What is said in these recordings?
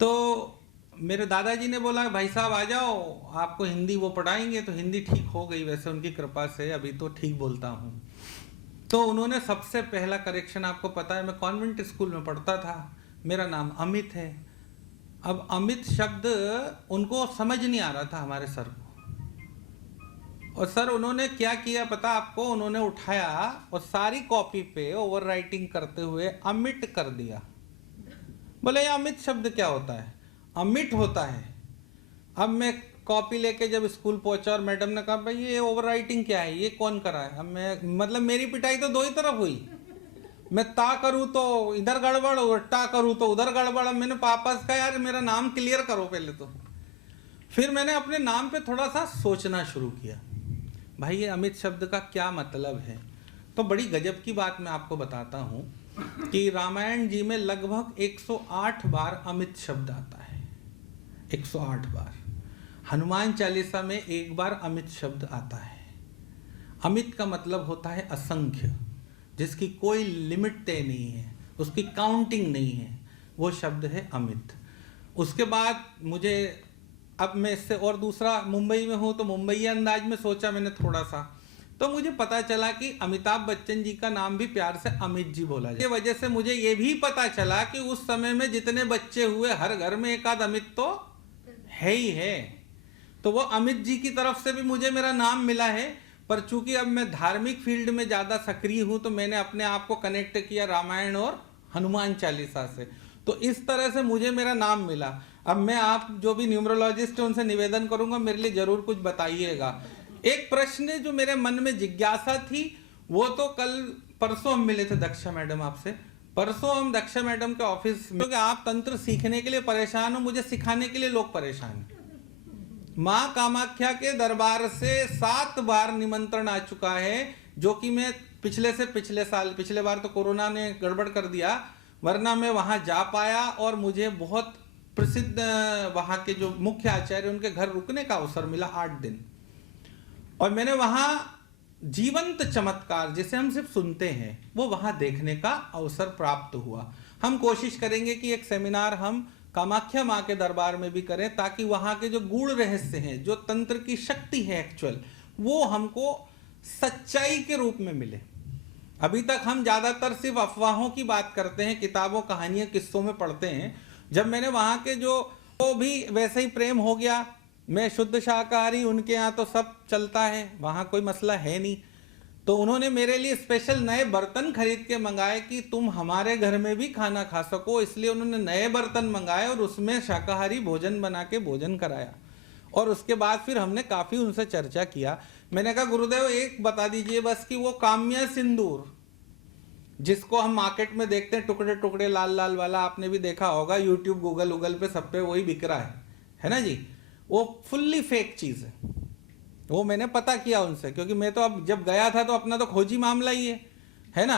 तो मेरे दादाजी ने बोला भाई साहब आ जाओ, आपको हिंदी वो पढ़ाएंगे। तो हिंदी ठीक हो गई वैसे उनकी कृपा से, अभी तो ठीक बोलता हूँ। तो उन्होंने सबसे पहला करेक्शन, आपको पता है मैं कॉन्वेंट स्कूल में पढ़ता था, मेरा नाम अमित है। अब अमित शब्द उनको समझ नहीं आ रहा था हमारे सर को। और सर उन्होंने क्या किया पता आपको, उन्होंने उठाया और सारी कॉपी पे ओवर राइटिंग करते हुए अमिट कर दिया। बोले ये अमित शब्द क्या होता है? अमिट होता है। अब मैं कॉपी लेके जब स्कूल पहुंचा और मैडम ने कहा भाई ये ओवर राइटिंग क्या है, ये कौन करा है? अब मैं मतलब मेरी पिटाई तो दो ही तरफ हुई। मैं ता करूँ तो इधर गड़बड़ और टा करूँ तो उधर गड़बड़। अब मैंने पापा से कहा यार मेरा नाम क्लियर करो पहले तो। फिर मैंने अपने नाम पे थोड़ा सा सोचना शुरू किया, भाई ये अमित शब्द का क्या मतलब है। तो बड़ी गजब की बात मैं आपको बताता हूँ कि रामायण जी में लगभग 108 बार अमित शब्द आता है, 108 बार। हनुमान चालीसा में एक बार अमित शब्द आता है। अमित का मतलब होता है असंख्य, जिसकी कोई लिमिट तय नहीं है, उसकी काउंटिंग नहीं है, वो शब्द है अमित। उसके बाद मुझे, अब मैं इससे और दूसरा, मुंबई में हूँ तो मुंबई अंदाज में सोचा मैंने थोड़ा सा, तो मुझे पता चला कि अमिताभ बच्चन जी का नाम भी प्यार से अमित जी बोला जाए। वजह से मुझे ये भी पता चला कि उस समय में जितने बच्चे हुए हर घर में एक आध अमित तो है ही है। तो वो अमित जी की तरफ से भी मुझे मेरा नाम मिला है। पर चूंकि अब मैं धार्मिक फील्ड में ज़्यादा सक्रिय हूँ तो मैंने अपने आप को कनेक्ट किया रामायण और हनुमान चालीसा से, तो इस तरह से मुझे मेरा नाम मिला। अब मैं आप जो भी न्यूमरोलॉजिस्ट हैं उनसे निवेदन करूंगा मेरे लिए जरूर कुछ बताइएगा। एक प्रश्न जो मेरे मन में जिज्ञासा थी, वो तो कल परसों हम मिले थे दक्षा मैडम आपसे, परसों हम दक्षा मैडम के ऑफिस में, क्योंकि आप तंत्र सीखने के लिए परेशान हो, मुझे सिखाने के लिए लोग परेशान हैं। माँ कामाख्या के दरबार से 7 बार निमंत्रण आ चुका है, जो कि मैं पिछले साल, पिछले बार तो कोरोना ने गड़बड़ कर दिया, वरना मैं वहां जा पाया और मुझे बहुत प्रसिद्ध वहां के जो मुख्य आचार्य उनके घर रुकने का अवसर मिला 8 दिन। और मैंने वहां जीवंत चमत्कार जिसे हम सिर्फ सुनते हैं वो वहां देखने का अवसर प्राप्त हुआ। हम कोशिश करेंगे कि एक सेमिनार हम कामाख्या माँ के दरबार में भी करें, ताकि वहां के जो गूढ़ रहस्य हैं, जो तंत्र की शक्ति है एक्चुअल, वो हमको सच्चाई के रूप में मिले। अभी तक हम ज्यादातर सिर्फ अफवाहों की बात करते हैं, किताबों कहानियां किस्सों में पढ़ते हैं। जब मैंने वहां के जो, वो भी वैसे ही प्रेम हो गया। मैं शुद्ध शाकाहारी, उनके यहाँ तो सब चलता है, वहां कोई मसला है नहीं। तो उन्होंने मेरे लिए स्पेशल नए बर्तन खरीद के मंगाए कि तुम हमारे घर में भी खाना खा सको, इसलिए उन्होंने नए बर्तन मंगाए और उसमें शाकाहारी भोजन बना के भोजन कराया। और उसके बाद फिर हमने काफी उनसे चर्चा किया। मैंने कहा गुरुदेव एक बता दीजिए बस कि वो काम्य सिंदूर जिसको हम मार्केट में देखते हैं टुकड़े टुकड़े लाल लाल वाला, आपने भी देखा होगा यूट्यूब गूगल पे सब पे वही बिक रहा है ना जी, वो फुल्ली फेक चीज है। वो मैंने पता किया उनसे, क्योंकि मैं तो अब जब गया था तो अपना तो खोजी मामला ही है ना।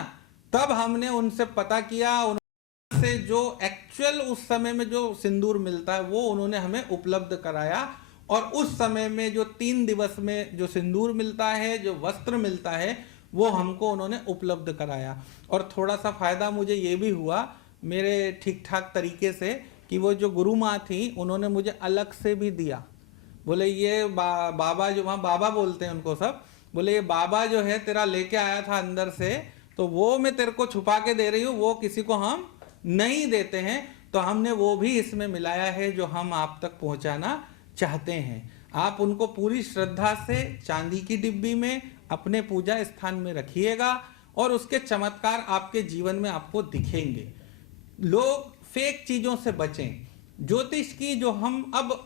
तब हमने उनसे पता किया, उनसे जो एक्चुअल उस समय में जो सिंदूर मिलता है वो उन्होंने हमें उपलब्ध कराया। और उस समय में जो 3 दिवस में जो सिंदूर मिलता है, जो वस्त्र मिलता है, वो हमको उन्होंने उपलब्ध कराया। और थोड़ा सा फायदा मुझे ये भी हुआ मेरे ठीक ठाक तरीके से कि वो जो गुरु माँ थी उन्होंने मुझे अलग से भी दिया। बोले ये बाबा, जो वहाँ बाबा बोलते हैं उनको सब, बोले ये बाबा जो है तेरा लेके आया था अंदर से, तो वो मैं तेरे को छुपा के दे रही हूँ, वो किसी को हम नहीं देते हैं। तो हमने वो भी इसमें मिलाया है जो हम आप तक पहुंचाना चाहते हैं। आप उनको पूरी श्रद्धा से चांदी की डिब्बी में अपने पूजा स्थान में रखिएगा और उसके चमत्कार आपके जीवन में आपको दिखेंगे। लोग फेक चीजों से बचें। ज्योतिष की जो हम अब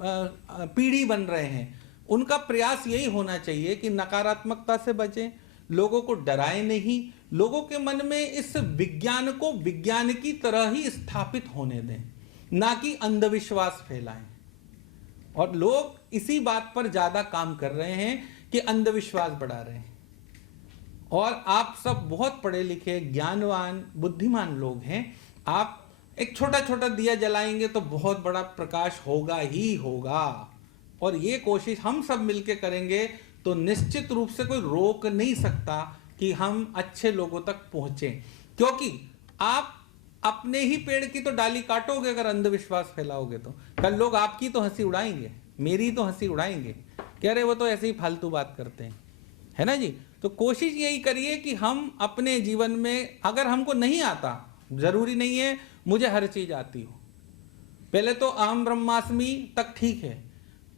पीढ़ी बन रहे हैं, उनका प्रयास यही होना चाहिए कि नकारात्मकता से बचें, लोगों को डराएं नहीं, लोगों के मन में इस विज्ञान को विज्ञान की तरह ही स्थापित होने दें, ना कि अंधविश्वास फैलाएं। और लोग इसी बात पर ज्यादा काम कर रहे हैं कि अंधविश्वास बढ़ा रहे हैं। और आप सब बहुत पढ़े लिखे, ज्ञानवान, बुद्धिमान लोग हैं। आप एक छोटा छोटा दिया जलाएंगे तो बहुत बड़ा प्रकाश होगा ही होगा। और ये कोशिश हम सब मिलके करेंगे तो निश्चित रूप से कोई रोक नहीं सकता कि हम अच्छे लोगों तक पहुंचे। क्योंकि आप अपने ही पेड़ की तो डाली काटोगे अगर अंधविश्वास फैलाओगे तो। कल लोग आपकी तो हंसी उड़ाएंगे, मेरी तो हंसी उड़ाएंगे, कह रहे वो तो ऐसे ही फालतू बात करते हैं, है ना जी। तो कोशिश यही करिए कि हम अपने जीवन में, अगर हमको नहीं आता, जरूरी नहीं है मुझे हर चीज आती हो, पहले तो अहम ब्रह्मास्मि तक ठीक है,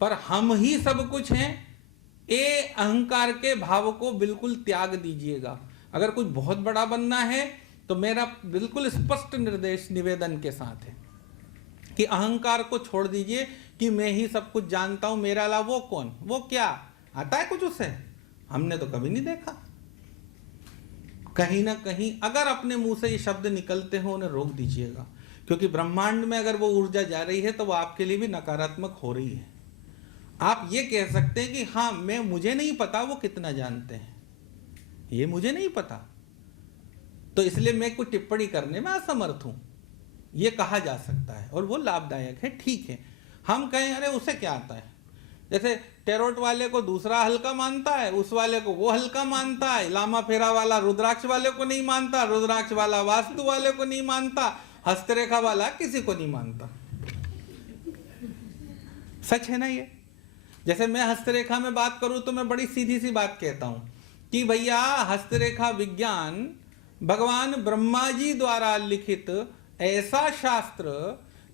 पर हम ही सब कुछ हैं, ये अहंकार के भाव को बिल्कुल त्याग दीजिएगा। अगर कुछ बहुत बड़ा बनना है तो मेरा बिल्कुल स्पष्ट निर्देश निवेदन के साथ है कि अहंकार को छोड़ दीजिए कि मैं ही सब कुछ जानता हूं, मेरा अलावा वो कौन, वो क्या आता है कुछ उसे, हमने तो कभी नहीं देखा। कहीं ना कहीं अगर अपने मुंह से ये शब्द निकलते हो उन्हें रोक दीजिएगा, क्योंकि ब्रह्मांड में अगर वो ऊर्जा जा रही है तो वो आपके लिए भी नकारात्मक हो रही है। आप ये कह सकते हैं कि हाँ मुझे नहीं पता वो कितना जानते हैं, ये मुझे नहीं पता, तो इसलिए मैं कुछ टिप्पणी करने में असमर्थ हूं, ये कहा जा सकता है और वो लाभदायक है, ठीक है। हम कहें अरे उसे क्या आता है, जैसे टेरोट वाले को दूसरा हल्का मानता है, उस वाले को वो हल्का मानता है, लामा फेरा वाला रुद्राक्ष वाले को नहीं मानता, रुद्राक्ष वाला वास्तु वाले को नहीं मानता, हस्तरेखा वाला किसी को नहीं मानता। सच है ना ये। जैसे मैं हस्तरेखा में बात करूं तो मैं बड़ी सीधी सी बात कहता हूं कि भैया हस्तरेखा विज्ञान भगवान ब्रह्मा जी द्वारा लिखित ऐसा शास्त्र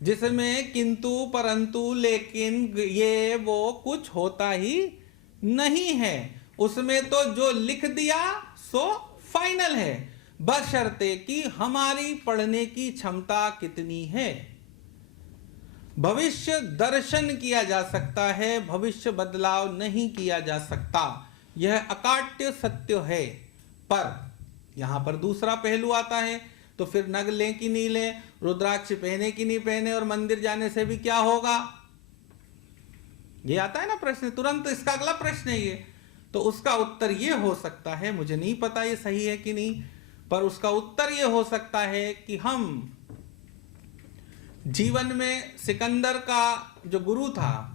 जिसमें किंतु परंतु लेकिन ये वो कुछ होता ही नहीं है, उसमें तो जो लिख दिया सो फाइनल है, बशर्ते कि हमारी पढ़ने की क्षमता कितनी है। भविष्य दर्शन किया जा सकता है, भविष्य बदलाव नहीं किया जा सकता, यह अकाट्य सत्य है। पर यहां पर दूसरा पहलू आता है, तो फिर नग लें कि नहीं लें, रुद्राक्ष पहने कि नहीं पहने, और मंदिर जाने से भी क्या होगा, ये आता है ना प्रश्न तुरंत। इसका अगला प्रश्न है ये, तो उसका उत्तर ये हो सकता है, मुझे नहीं पता ये सही है कि नहीं, पर उसका उत्तर ये हो सकता है कि हम जीवन में सिकंदर का जो गुरु था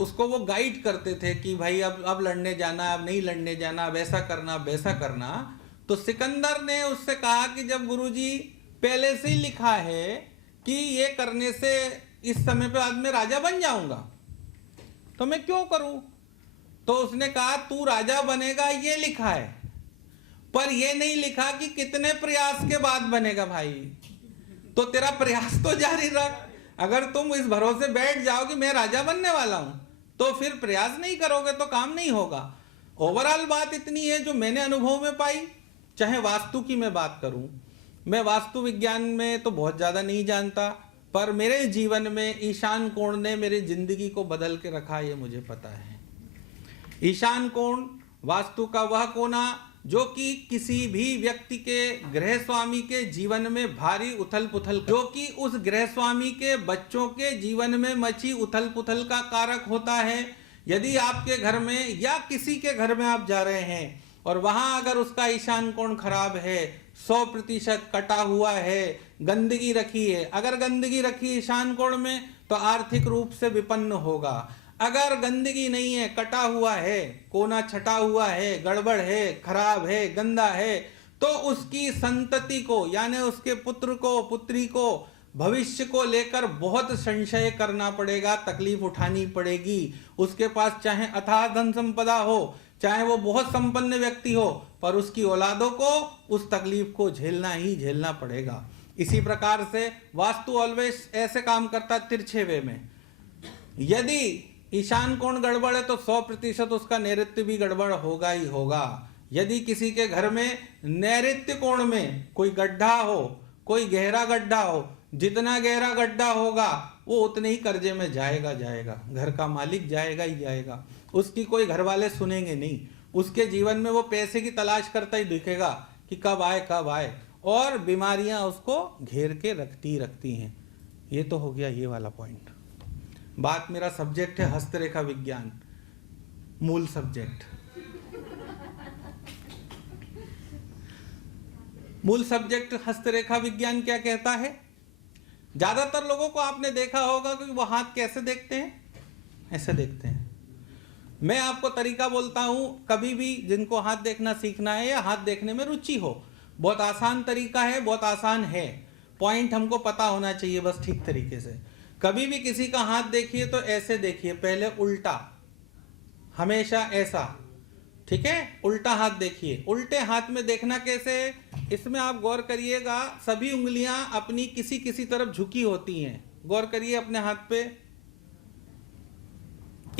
उसको वो गाइड करते थे कि भाई अब लड़ने जाना, अब नहीं लड़ने जाना, अब ऐसा करना, वैसा करना। तो सिकंदर ने उससे कहा कि जब गुरुजी पहले से ही लिखा है कि ये करने से इस समय पे आज मैं राजा बन जाऊंगा तो मैं क्यों करूं। तो उसने कहा तू राजा बनेगा ये लिखा है, पर ये नहीं लिखा कि कितने प्रयास के बाद बनेगा भाई। तो तेरा प्रयास तो जारी रख। अगर तुम इस भरोसे बैठ जाओ कि मैं राजा बनने वाला हूं तो फिर प्रयास नहीं करोगे तो काम नहीं होगा। ओवरऑल बात इतनी है जो मैंने अनुभव में पाई, चाहे वास्तु की मैं बात करूं, मैं वास्तु विज्ञान में तो बहुत ज्यादा नहीं जानता, पर मेरे जीवन में ईशान कोण ने मेरी जिंदगी को बदल के रखा, ये मुझे पता है। ईशान कोण वास्तु का वह कोना जो कि किसी भी व्यक्ति के गृह स्वामी के जीवन में भारी उथल पुथल, जो कि उस गृह स्वामी के बच्चों के जीवन में मची उथल पुथल का कारक होता है। यदि आपके घर में या किसी के घर में आप जा रहे हैं और वहां अगर उसका ईशान कोण खराब है, 100% कटा हुआ है, गंदगी रखी है, अगर गंदगी रखी ईशान कोण में तो आर्थिक रूप से विपन्न होगा। अगर गंदगी नहीं है, कटा हुआ है, कोना छटा हुआ है, गड़बड़ है, खराब है, गंदा है, तो उसकी संतति को यानी उसके पुत्र को, पुत्री को, भविष्य को लेकर बहुत संशय करना पड़ेगा, तकलीफ उठानी पड़ेगी। उसके पास चाहे अथाह धन संपदा हो, चाहे वो बहुत संपन्न व्यक्ति हो, पर उसकी औलादों को उस तकलीफ को झेलना ही झेलना पड़ेगा। इसी प्रकार से वास्तु ऑलवेज ऐसे काम करता तिरछे वे में। यदि ईशान कोण गड़बड़ है तो 100% उसका नैऋत्य भी गड़बड़ होगा ही होगा। यदि किसी के घर में नैऋत्य कोण में कोई गड्ढा हो, कोई गहरा गड्ढा हो, जितना गहरा गड्ढा होगा वो उतने ही कर्जे में जाएगा, घर का मालिक जाएगा ही जाएगा, उसकी कोई घर वाले सुनेंगे नहीं, उसके जीवन में वो पैसे की तलाश करता ही दिखेगा कि कब आए, और बीमारियां उसको घेर के रखती हैं। ये तो हो गया ये वाला पॉइंट। बात मेरा सब्जेक्ट है हस्तरेखा विज्ञान, मूल सब्जेक्ट। मूल सब्जेक्ट हस्तरेखा विज्ञान क्या कहता है? ज्यादातर लोगों को आपने देखा होगा कि वो हाथ कैसे देखते हैं, ऐसे देखते हैं। मैं आपको तरीका बोलता हूं, कभी भी जिनको हाथ देखना सीखना है या हाथ देखने में रुचि हो, बहुत आसान तरीका है, बहुत आसान है, पॉइंट हमको पता होना चाहिए बस ठीक तरीके से। कभी भी किसी का हाथ देखिए तो ऐसे देखिए, पहले उल्टा, हमेशा ऐसा, ठीक है, उल्टा हाथ देखिए। उल्टे हाथ में देखना कैसे, इसमें आप गौर करिएगा, सभी उंगलियां अपनी किसी किसी तरफ झुकी होती हैं। गौर करिए अपने हाथ पे,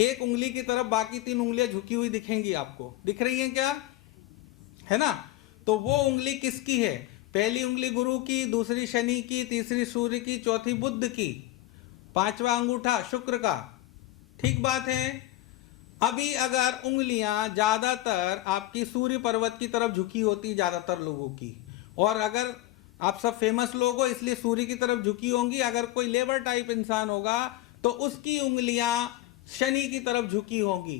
एक उंगली की तरफ बाकी 3 उंगलियां झुकी हुई दिखेंगी आपको, दिख रही हैं क्या, है ना? तो वो उंगली किसकी है? पहली उंगली गुरु की, दूसरी शनि की, तीसरी सूर्य की, चौथी बुध की, 5वां अंगूठा शुक्र का। ठीक बात है। अभी अगर उंगलियां ज्यादातर आपकी सूर्य पर्वत की तरफ झुकी होती, ज्यादातर लोगों की, और अगर आप सब फेमस लोग हो इसलिए सूर्य की तरफ झुकी होंगी, अगर कोई लेबर टाइप इंसान होगा तो उसकी उंगलियां शनि की तरफ झुकी होंगी,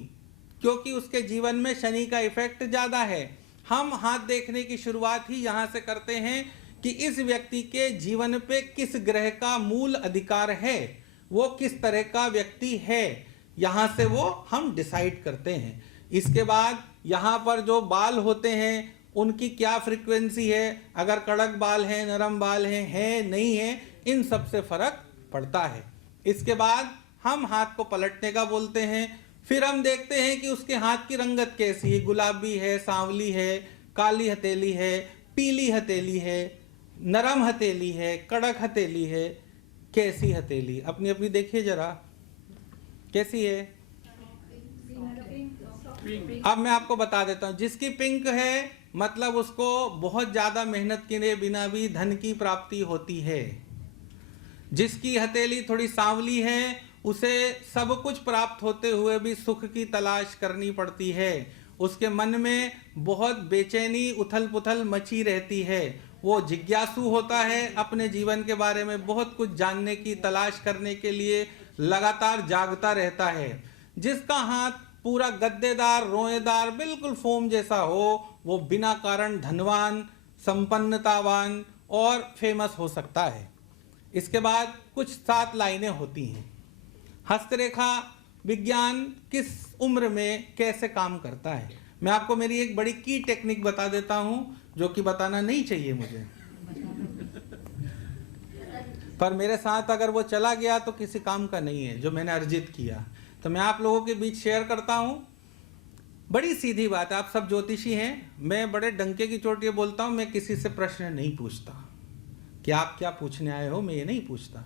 क्योंकि उसके जीवन में शनि का इफेक्ट ज्यादा है। हम हाथ देखने की शुरुआत ही यहां से करते हैं कि इस व्यक्ति के जीवन पे किस ग्रह का मूल अधिकार है, वो किस तरह का व्यक्ति है, यहां से वो हम डिसाइड करते हैं। इसके बाद यहां पर जो बाल होते हैं उनकी क्या फ्रीक्वेंसी है, अगर कड़क बाल है, नरम बाल है नहीं है, इन सब से फर्क पड़ता है। इसके बाद हम हाथ को पलटने का बोलते हैं, फिर हम देखते हैं कि उसके हाथ की रंगत कैसी है, गुलाबी है, सांवली है, काली हथेली है, पीली हथेली है, नरम हथेली है, कड़क हथेली है, कैसी हथेली, अपनी अपनी देखिए जरा कैसी है। अब मैं आपको बता देता हूं, जिसकी पिंक है मतलब उसको बहुत ज्यादा मेहनत के बिना भी धन की प्राप्ति होती है। जिसकी हथेली थोड़ी सांवली है उसे सब कुछ प्राप्त होते हुए भी सुख की तलाश करनी पड़ती है। उसके मन में बहुत बेचैनी, उथल पुथल मची रहती है। वो जिज्ञासु होता है, अपने जीवन के बारे में बहुत कुछ जानने की तलाश करने के लिए लगातार जागता रहता है। जिसका हाथ पूरा गद्देदार, रोएदार, बिल्कुल फोम जैसा हो, वो बिना कारण धनवान, संपन्नतावान और फेमस हो सकता है। इसके बाद कुछ 7 लाइनें होती हैं। हस्तरेखा विज्ञान किस उम्र में कैसे काम करता है, मैं आपको मेरी एक बड़ी की टेक्निक बता देता हूं, जो कि बताना नहीं चाहिए मुझे, पर मेरे साथ अगर वो चला गया तो किसी काम का नहीं है जो मैंने अर्जित किया, तो मैं आप लोगों के बीच शेयर करता हूं। बड़ी सीधी बात है, आप सब ज्योतिषी हैं, मैं बड़े डंके की चोट ये बोलता हूं, मैं किसी से प्रश्न नहीं पूछता कि आप क्या पूछने आए हो, मैं ये नहीं पूछता,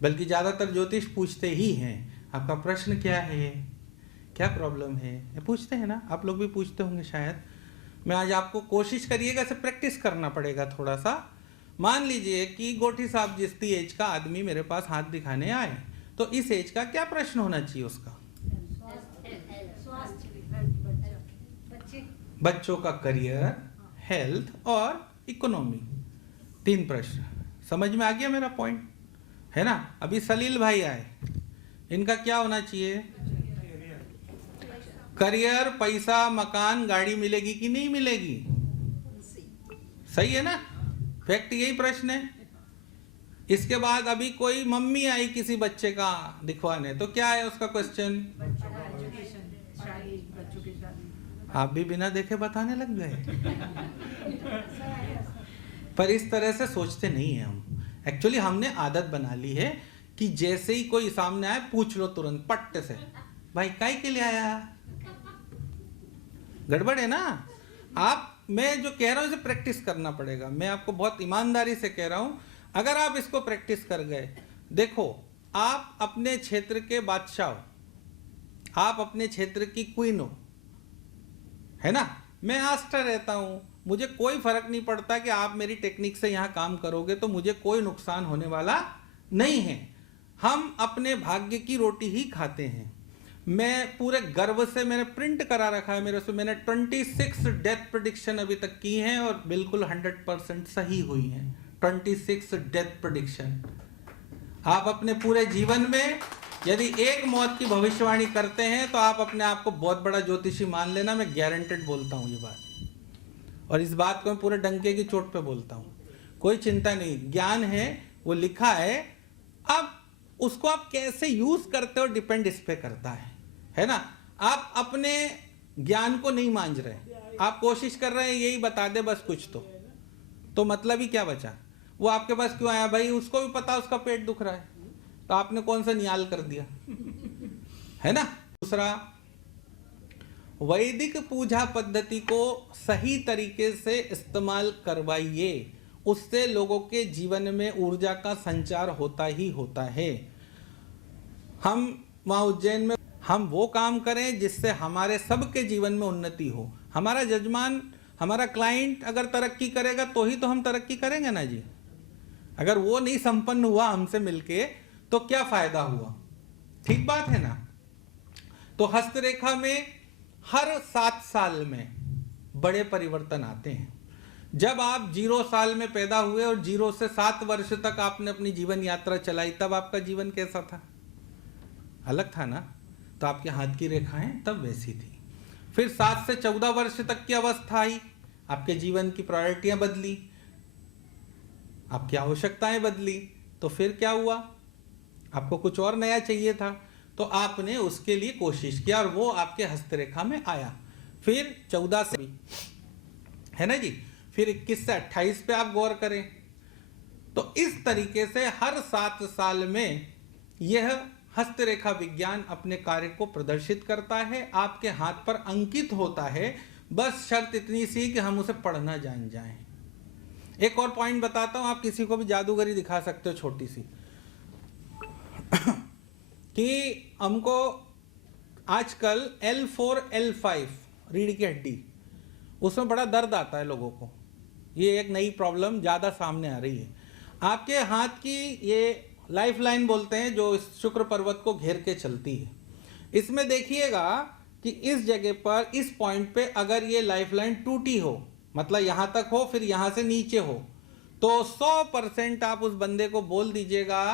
बल्कि ज्यादातर ज्योतिष पूछते ही हैं आपका प्रश्न क्या है, क्या प्रॉब्लम है, ये पूछते हैं ना, आप लोग भी पूछते होंगे शायद। मैं आज आपको कोशिश करिएगा, इसे प्रैक्टिस करना पड़ेगा थोड़ा सा। मान लीजिए कि गोठी साहब जितनी एज का आदमी मेरे पास हाथ दिखाने आए, तो इस एज का क्या प्रश्न होना चाहिए उसका? बच्चों का करियर, हेल्थ और इकोनॉमी, 3 प्रश्न। समझ में आ गया मेरा पॉइंट, है ना? अभी सलील भाई आए, इनका क्या होना चाहिए? करियर, पैसा, मकान, गाड़ी मिलेगी कि नहीं मिलेगी, सही है ना? फैक्ट यही प्रश्न है। इसके बाद अभी कोई मम्मी आई किसी बच्चे का दिखवाने, तो क्या है उसका क्वेश्चन? आप भी बिना देखे बताने लग गए। पर इस तरह से सोचते नहीं है हम। एक्चुअली हमने आदत बना ली है कि जैसे ही कोई सामने आए पूछ लो तुरंत पट्ट से, भाई काहे के लिए आया? गड़बड़ है ना? मैं जो कह रहा हूं इसे प्रैक्टिस करना पड़ेगा। मैं आपको बहुत ईमानदारी से कह रहा हूं, अगर आप इसको प्रैक्टिस कर गए, देखो आप अपने क्षेत्र के बादशाह हो, आप अपने क्षेत्र की क्वीन हो, है ना? मैं आस्था रहता हूं, मुझे कोई फर्क नहीं पड़ता कि आप मेरी टेक्निक से यहां काम करोगे तो मुझे कोई नुकसान होने वाला नहीं है। हम अपने भाग्य की रोटी ही खाते हैं। मैं पूरे गर्व से, मैंने प्रिंट करा रखा है मेरे से, मैंने 26 डेथ प्रेडिक्शन अभी तक की हैं और बिल्कुल 100% सही हुई हैं। 26 डेथ प्रेडिक्शन। आप अपने पूरे जीवन में यदि एक मौत की भविष्यवाणी करते हैं तो आप अपने आप को बहुत बड़ा ज्योतिषी मान लेना, मैं गारंटेड बोलता हूं ये बात। और इस बात को मैं पूरे डंके की चोट पे बोलता हूं, कोई चिंता नहीं, ज्ञान है, वो लिखा है। अब उसको आप कैसे यूज करते हो डिपेंड इस पे करता है ना? आप अपने ज्ञान को नहीं मांझ रहे, आप कोशिश कर रहे हैं यही बता दे बस कुछ, तो तो मतलब ही क्या बचा? वो आपके पास क्यों आया भाई? उसको भी पता उसका पेट दुख रहा है, तो आपने कौन सा नियाल कर दिया, है ना। दूसरा, वैदिक पूजा पद्धति को सही तरीके से इस्तेमाल करवाइए, उससे लोगों के जीवन में ऊर्जा का संचार होता ही होता है। हम वहाँ उज्जैन में हम वो काम करें जिससे हमारे सबके जीवन में उन्नति हो। हमारा जजमान, हमारा क्लाइंट अगर तरक्की करेगा तो ही तो हम तरक्की करेंगे ना जी। अगर वो नहीं संपन्न हुआ हमसे मिलके तो क्या फायदा हुआ? ठीक बात है ना। तो हस्तरेखा में हर 7 साल में बड़े परिवर्तन आते हैं। जब आप 0 साल में पैदा हुए और 0 से 7 वर्ष तक आपने अपनी जीवन यात्रा चलाई, तब आपका जीवन कैसा था? अलग था ना। तो आपके हाथ की रेखाएं तब वैसी थी। फिर 7 से 14 वर्ष तक की अवस्था आई, आपके जीवन की प्रायोरिटियां बदली, आपकी आवश्यकताएं बदली, तो फिर क्या हुआ? आपको कुछ और नया चाहिए था, तो आपने उसके लिए कोशिश किया और वो आपके हस्तरेखा में आया। फिर 14 से, है ना जी, फिर 21 से 28 पे आप गौर करें। तो इस तरीके से हर 7 साल में यह हस्तरेखा विज्ञान अपने कार्य को प्रदर्शित करता है, आपके हाथ पर अंकित होता है। बस शर्त इतनी सी कि हम उसे पढ़ना जान जाएं। एक और पॉइंट बताता हूं, आप किसी को भी जादूगरी दिखा सकते हो छोटी सी कि हमको आजकल L4 L5 रीढ़ की हड्डी, उसमें बड़ा दर्द आता है लोगों को। ये एक नई प्रॉब्लम ज़्यादा सामने आ रही है। आपके हाथ की ये लाइफ लाइन बोलते हैं, जो इस शुक्र पर्वत को घेर के चलती है। इसमें देखिएगा कि इस जगह पर, इस पॉइंट पे अगर ये लाइफ लाइन टूटी हो, मतलब यहाँ तक हो, फिर यहाँ से नीचे हो, तो 100% आप उस बंदे को बोल दीजिएगा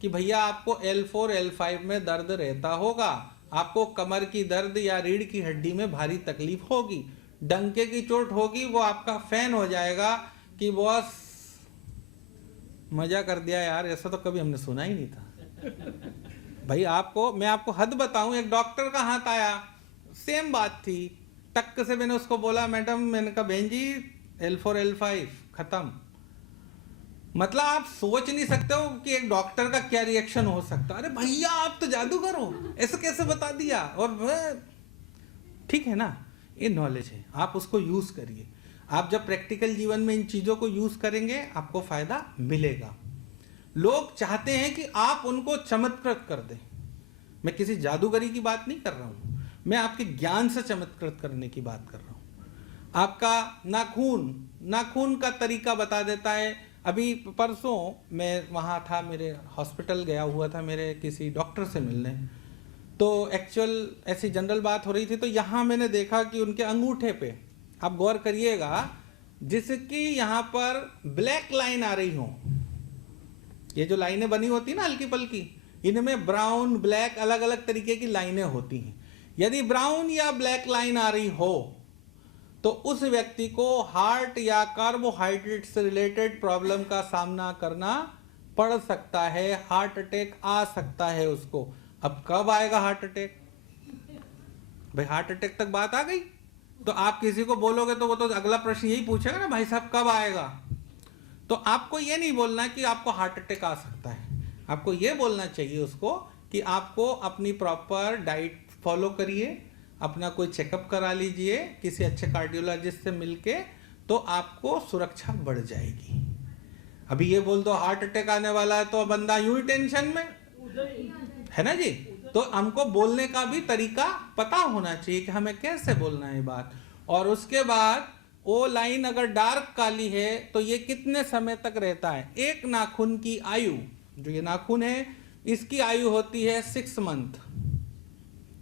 कि भैया आपको L4 L5 में दर्द रहता होगा, आपको कमर की दर्द या रीढ़ की हड्डी में भारी तकलीफ होगी, डंके की चोट होगी, वो आपका फैन हो जाएगा कि बॉस मजा कर दिया यार, ऐसा तो कभी हमने सुना ही नहीं था। भाई मैं आपको हद बताऊं, एक डॉक्टर का हाथ आया, सेम बात थी, टक से मैंने उसको बोला मैडम, मैंने कहा बहन जी L4 L5 खत्म। मतलब आप सोच नहीं सकते हो कि एक डॉक्टर का क्या रिएक्शन हो सकता है। अरे भैया आप तो जादूगर हो, ऐसे कैसे बता दिया? और ठीक है ना, ये नॉलेज है, आप उसको यूज करिए। आप जब प्रैक्टिकल जीवन में इन चीजों को यूज करेंगे आपको फायदा मिलेगा। लोग चाहते हैं कि आप उनको चमत्कृत कर दें। मैं किसी जादूगरी की बात नहीं कर रहा हूं, मैं आपके ज्ञान से चमत्कृत करने की बात कर रहा हूं। आपका नाखून का तरीका बता देता है। अभी परसों मैं वहाँ था, मेरे हॉस्पिटल गया हुआ था मेरे किसी डॉक्टर से मिलने, तो एक्चुअल ऐसी जनरल बात हो रही थी। तो यहाँ मैंने देखा कि उनके अंगूठे पे, आप गौर करिएगा, जिसकी यहाँ पर ब्लैक लाइन आ रही हो, ये जो लाइनें बनी होती है ना हल्की पल्की, इनमें ब्राउन ब्लैक अलग अलग तरीके की लाइनें होती हैं। यदि ब्राउन या ब्लैक लाइन आ रही हो तो उस व्यक्ति को हार्ट या कार्बोहाइड्रेट से रिलेटेड प्रॉब्लम का सामना करना पड़ सकता है, हार्ट अटैक आ सकता है उसको। अब कब आएगा हार्ट अटैक? भाई हार्ट अटैक तक बात आ गई तो आप किसी को बोलोगे तो वो तो अगला प्रश्न यही पूछेगा ना, भाई साहब कब आएगा? तो आपको ये नहीं बोलना कि आपको हार्ट अटैक आ सकता है, आपको ये बोलना चाहिए उसको कि आपको अपनी प्रॉपर डाइट फॉलो करिए, अपना कोई चेकअप करा लीजिए किसी अच्छे कार्डियोलॉजिस्ट से मिलके, तो आपको सुरक्षा बढ़ जाएगी। अभी ये बोल दो हार्ट अटैक आने वाला है तो बंदा यूं ही टेंशन में है ना जी। तो हमको बोलने का भी तरीका पता होना चाहिए कि हमें कैसे बोलना है बात। और उसके बाद वो लाइन अगर डार्क काली है तो ये कितने समय तक रहता है? एक नाखून की आयु, जो ये नाखून है इसकी आयु होती है 6 मंथ।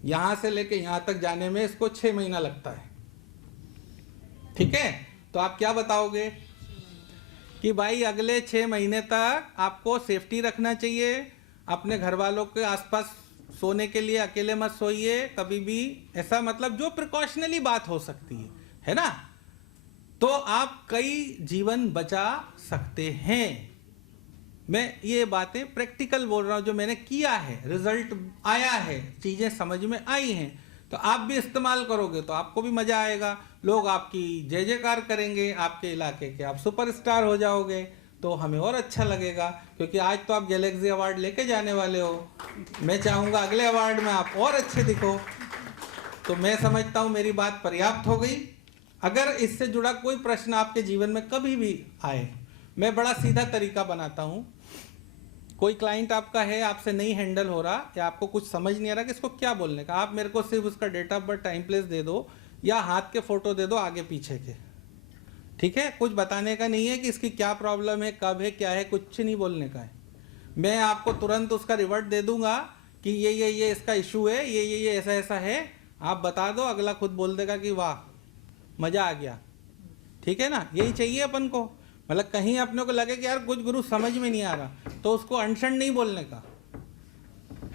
यहां से लेके यहां तक जाने में इसको 6 महीना लगता है। ठीक है, तो आप क्या बताओगे कि भाई अगले 6 महीने तक आपको सेफ्टी रखना चाहिए, अपने घर वालों के आसपास सोने के लिए अकेले मत सोइए कभी भी, ऐसा मतलब जो प्रिकॉशनली बात हो सकती है ना, तो आप कई जीवन बचा सकते हैं। मैं ये बातें प्रैक्टिकल बोल रहा हूं, जो मैंने किया है, रिजल्ट आया है, चीजें समझ में आई हैं, तो आप भी इस्तेमाल करोगे तो आपको भी मजा आएगा। लोग आपकी जय जयकार करेंगे, आपके इलाके के आप सुपरस्टार हो जाओगे, तो हमें और अच्छा लगेगा, क्योंकि आज तो आप गैलेक्सी अवार्ड लेके जाने वाले हो। मैं चाहूँगा अगले अवार्ड में आप और अच्छे दिखो। तो मैं समझता हूँ मेरी बात पर्याप्त हो गई। अगर इससे जुड़ा कोई प्रश्न आपके जीवन में कभी भी आए, मैं बड़ा सीधा तरीका बनाता हूँ। कोई क्लाइंट आपका है, आपसे नहीं हैंडल हो रहा, या आपको कुछ समझ नहीं आ रहा कि इसको क्या बोलने का, आप मेरे को सिर्फ उसका date of birth, time place दे दो, या हाथ के फोटो दे दो आगे पीछे के, ठीक है। कुछ बताने का नहीं है कि इसकी क्या प्रॉब्लम है, कब है, क्या है, कुछ नहीं बोलने का है। मैं आपको तुरंत उसका रिवर्ट दे दूंगा कि ये इसका इशू है, ये ऐसा ऐसा है, आप बता दो, अगला खुद बोल देगा कि वाह मजा आ गया, ठीक है ना। यही चाहिए अपन को। मतलब कहीं अपने को लगे कि यार कुछ गुरु समझ में नहीं आ रहा, तो उसको अनशन नहीं बोलने का,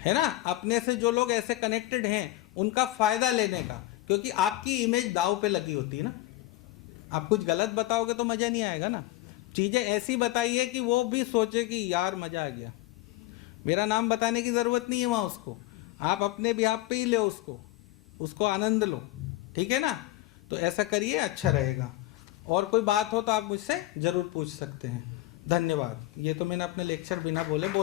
है ना। अपने से जो लोग ऐसे कनेक्टेड हैं उनका फायदा लेने का, क्योंकि आपकी इमेज दाव पे लगी होती है ना। आप कुछ गलत बताओगे तो मजा नहीं आएगा ना। चीजें ऐसी बताइए कि वो भी सोचे कि यार मजा आ गया। मेरा नाम बताने की जरूरत नहीं है वहां उसको, आप अपने भी आप पे ही ले उसको आनंद लो, ठीक है ना। तो ऐसा करिए, अच्छा रहेगा। और कोई बात हो तो आप मुझसे जरूर पूछ सकते हैं। धन्यवाद। ये तो मैंने अपने लेक्चर बिना बोले